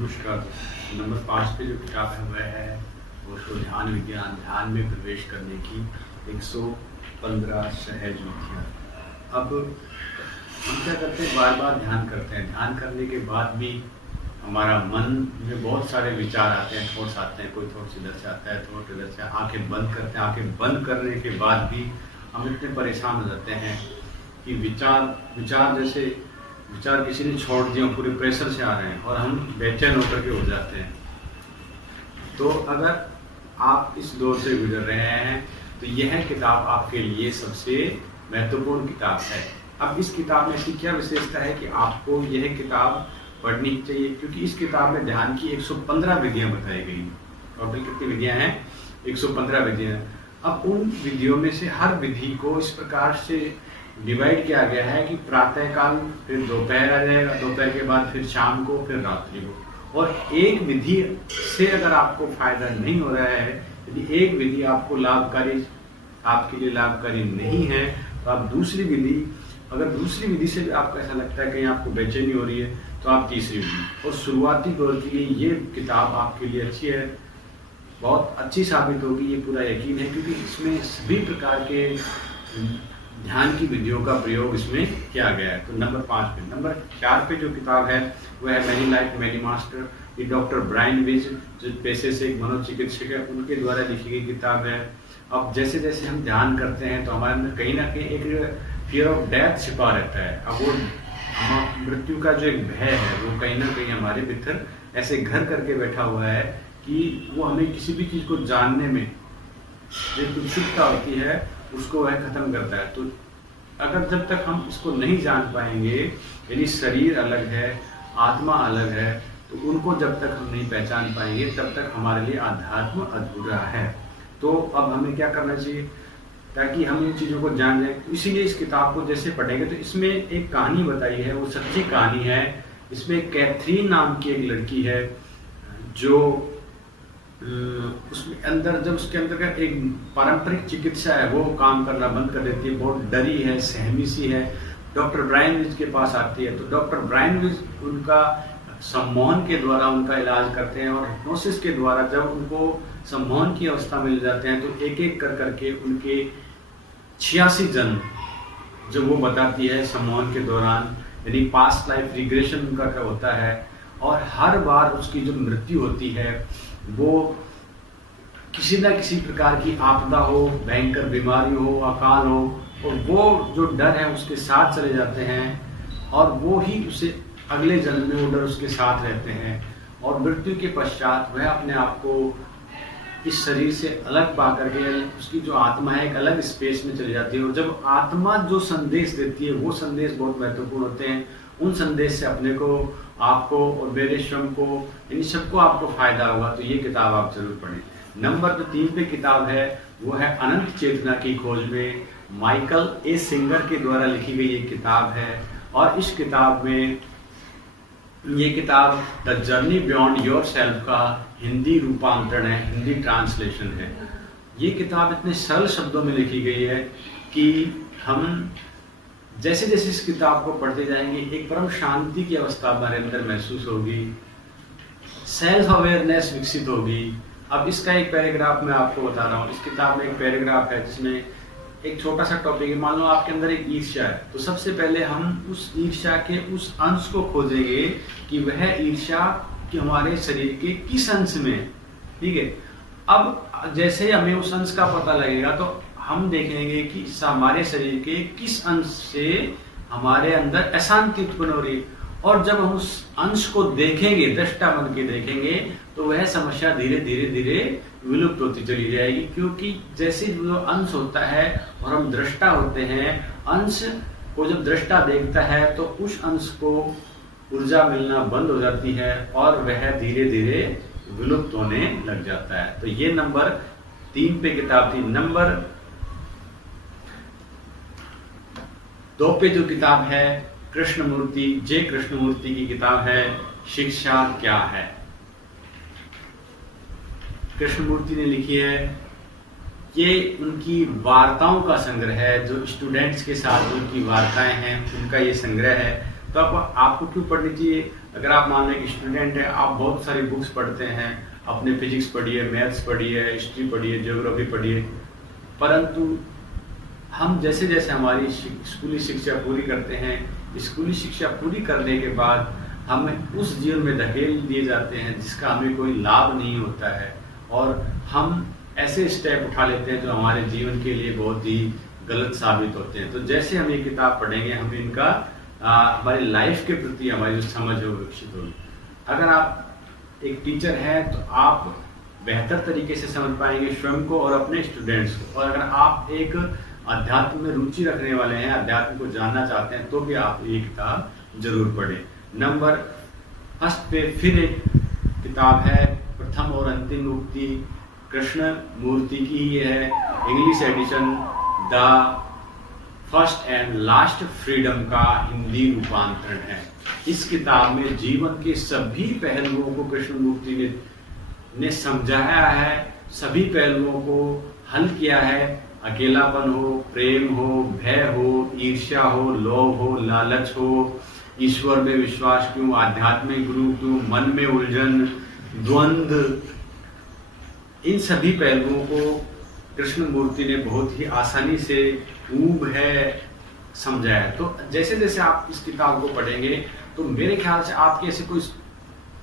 नमस्कार। नंबर 5 पे जो किताब है वह है वो ध्यान विज्ञान, ध्यान में प्रवेश करने की 115 सहज विधियाँ। अब हम क्या करते हैं, बार बार ध्यान करते हैं। ध्यान करने के बाद भी हमारा मन में बहुत सारे विचार आते हैं, थॉट्स आते हैं। कोई थॉट्स इधर से आता है, थॉट इधर से। आंखें बंद करते हैं, आंखें बंद करने के बाद भी हम इतने परेशान हो जाते हैं कि विचार जैसे विचार किसी ने छोड़ दिया, पूरे प्रेशर से आ रहे हैं और हम बेचैन होकर के हो जाते हैं। तो अगर आप इस दौर से गुजर रहे हैं तो यह किताब आपके लिए सबसे महत्वपूर्ण किताब है। अब इस किताब में ऐसी क्या विशेषता है कि आपको यह किताब पढ़नी चाहिए, क्योंकि इस किताब में ध्यान की 115 विधियां बताई गई। टोटल कितनी विधियां हैं? 115 विधियां। अब उन विधियों में से हर विधि को इस प्रकार से डिवाइड किया गया है कि प्रातःकाल, फिर दोपहर आ जाएगा, दोपहर के बाद फिर शाम को, फिर रात्रि को। और एक विधि से अगर आपको फायदा नहीं हो रहा है, यदि एक विधि आपको लाभकारी, आपके लिए लाभकारी नहीं है, तो आप दूसरी विधि, अगर दूसरी विधि से भी आपको ऐसा लगता है कहीं आपको बेचैनी हो रही है, तो आप तीसरी विधि। और शुरुआती दौर के लिए ये किताब आपके लिए अच्छी है, बहुत अच्छी साबित होगी, ये पूरा यकीन है, क्योंकि इसमें सभी प्रकार के ध्यान की विधियों का प्रयोग इसमें किया गया है। तो नंबर 5 पे। नंबर 4 पे जो किताब है वह है मैनी लाइफ मैनी मास्टर। ये डॉक्टर ब्रायन विज, जो पेशे से एक मनोचिकित्सक है, उनके द्वारा लिखी गई किताब है। अब जैसे जैसे हम ध्यान करते हैं तो हमारे अंदर कहीं ना कहीं एक फियर ऑफ डेथ छिपा रहता है। अब वो मृत्यु का जो एक भय है वो कहीं ना कहीं हमारे भीतर ऐसे घर करके बैठा हुआ है कि वो हमें किसी भी चीज़ को जानने में जो उत्सुकता होती है उसको वह खत्म करता है। तो अगर जब तक हम इसको नहीं जान पाएंगे, यानी शरीर अलग है, आत्मा अलग है, तो उनको जब तक हम नहीं पहचान पाएंगे तब तक हमारे लिए आध्यात्म अधूरा है। तो अब हमें क्या करना चाहिए ताकि हम इन चीज़ों को जान लें। तो इसीलिए इस किताब को जैसे पढ़ेंगे तो इसमें एक कहानी बताई है, वो सच्ची कहानी है। इसमें कैथरीन नाम की एक लड़की है जो उसमें अंदर, जब उसके अंदर का एक पारंपरिक चिकित्सा है वो काम करना बंद कर देती है, बहुत डरी है, सहमी सी है। डॉक्टर ब्रायन विज के पास आती है, तो डॉक्टर ब्रायन विज उनका सम्मोहन के द्वारा उनका इलाज करते हैं, और हिप्नोसिस के द्वारा जब उनको सम्मोहन की अवस्था मिल जाते हैं तो एक एक कर करके उनके 86 जन्म जब वो बताती है सम्मोहन के दौरान, यानी पास्ट लाइफ रिग्रेशन उनका क्या होता है। और हर बार उसकी जो मृत्यु होती है वो किसी न किसी प्रकार की आपदा हो, भयंकर बीमारी हो, अकाल हो, और वो जो डर है उसके साथ चले जाते हैं और वो ही उसे अगले जन्म में वो डर उसके साथ रहते हैं। और मृत्यु के पश्चात वह अपने आप को इस शरीर से अलग पा करके उसकी जो आत्मा है एक अलग स्पेस में चली जाती है। और जब आत्मा जो संदेश देती है वो संदेश बहुत महत्वपूर्ण होते हैं। उन संदेश से अपने को, आपको और मेरे श्रम को, इन सबको आपको फायदा होगा। तो ये किताब आप जरूर पढ़ें। नंबर जो 3 पे किताब है वो है अनंत चेतना की खोज में। माइकल ए सिंगर के द्वारा लिखी गई ये किताब है। और इस किताब में ये किताब the journey beyond your self का हिंदी रूपांतरण है, हिंदी ट्रांसलेशन है। ये किताब इतने सरल शब्दों में लिखी गई है कि हम जैसे जैसे इस किताब को पढ़ते जाएंगे एक परम शांति की अवस्था हमारे अंदर महसूस होगी, सेल्फ अवेयरनेस विकसित होगी। अब इसका एक पैराग्राफ मैं आपको बता रहा हूँ। इस किताब में एक पैराग्राफ है जिसमें एक छोटा सा टॉपिक है। मान लो आपके अंदर एक ईर्ष्या है, तो सबसे पहले हम उस ईर्ष्या के उस अंश को खोजेंगे कि वह ईर्ष्या कि हमारे शरीर के किस अंश में है। ठीक है। अब जैसे ही हमें उस अंश का पता लगेगा तो हम देखेंगे कि हमारे शरीर के किस अंश से हमारे अंदर अशांति उत्पन्न हो रही है। और जब हम उस अंश को देखेंगे, दृष्टा बन के देखेंगे, तो वह समस्या धीरे धीरे धीरे विलुप्त होती चली जाएगी। क्योंकि जैसे जो अंश होता है और हम दृष्टा होते हैं, अंश को जब दृष्टा देखता है तो उस अंश को ऊर्जा मिलना बंद हो जाती है और वह धीरे धीरे विलुप्त होने लग जाता है। तो ये नंबर 3 पे किताब थी। नंबर 2 पे जो किताब है कृष्णमूर्ति, जे कृष्णमूर्ति की किताब है शिक्षा क्या है। कृष्णमूर्ति ने लिखी है, ये उनकी वार्ताओं का संग्रह है, जो स्टूडेंट्स के साथ उनकी वार्ताएं हैं उनका ये संग्रह है। तो आपको क्यों पढ़नी चाहिए? अगर आप मान लें कि स्टूडेंट है, आप बहुत सारी बुक्स पढ़ते हैं, अपने फिजिक्स पढ़िए, मैथ्स पढ़िए, हिस्ट्री पढ़िए, ज्योग्राफी पढ़िए, परंतु हम जैसे जैसे हमारी स्कूली शिक्षा पूरी करते हैं, स्कूली शिक्षा पूरी करने के बाद हमें उस जीवन में धकेल दिए जाते हैं जिसका हमें कोई लाभ नहीं होता है, और हम ऐसे स्टेप उठा लेते हैं जो हमारे जीवन के लिए बहुत ही गलत साबित होते हैं। तो जैसे हम ये किताब पढ़ेंगे, हमें इनका हमारी लाइफ के प्रति हमारी जो समझ है वो विकसित होगी। अगर आप एक टीचर हैं तो आप बेहतर तरीके से समझ पाएंगे स्वयं को और अपने स्टूडेंट्स को, और अगर आप एक अध्यात्म में रुचि रखने वाले हैं, अध्यात्म को जानना चाहते हैं, तो भी आप ये किताब जरूर पढ़ें। नंबर फर्स्ट पे फिर एक किताब है, प्रथम और अंतिम मुक्ति, कृष्ण मूर्ति की ही है, English edition, the first and last freedom का हिंदी रूपांतरण है। इस किताब में जीवन के सभी पहलुओं को कृष्णमूर्ति ने समझाया है, सभी पहलुओं को हल किया है। अकेलापन हो, प्रेम हो, भय हो, ईर्ष्या हो, लोभ हो, लालच हो, ईश्वर में विश्वास क्यों, आध्यात्मिक गुरु क्यों, मन में उलझन, द्वंद्व, इन सभी पहलुओं को कृष्णमूर्ति ने बहुत ही आसानी से ऊब है समझाया। तो जैसे जैसे आप इस किताब को पढ़ेंगे तो मेरे ख्याल से आपकी ऐसी कोई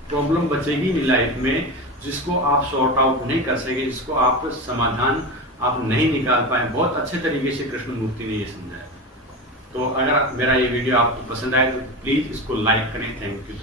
प्रॉब्लम बचेगी नहीं लाइफ में जिसको आप सॉर्ट आउट नहीं कर सके, जिसको आप समाधान आप नहीं निकाल पाए। बहुत अच्छे तरीके से कृष्णमूर्ति ने ये समझाया। तो अगर मेरा ये वीडियो आपको पसंद आए तो प्लीज़ इसको लाइक करें। Thank you.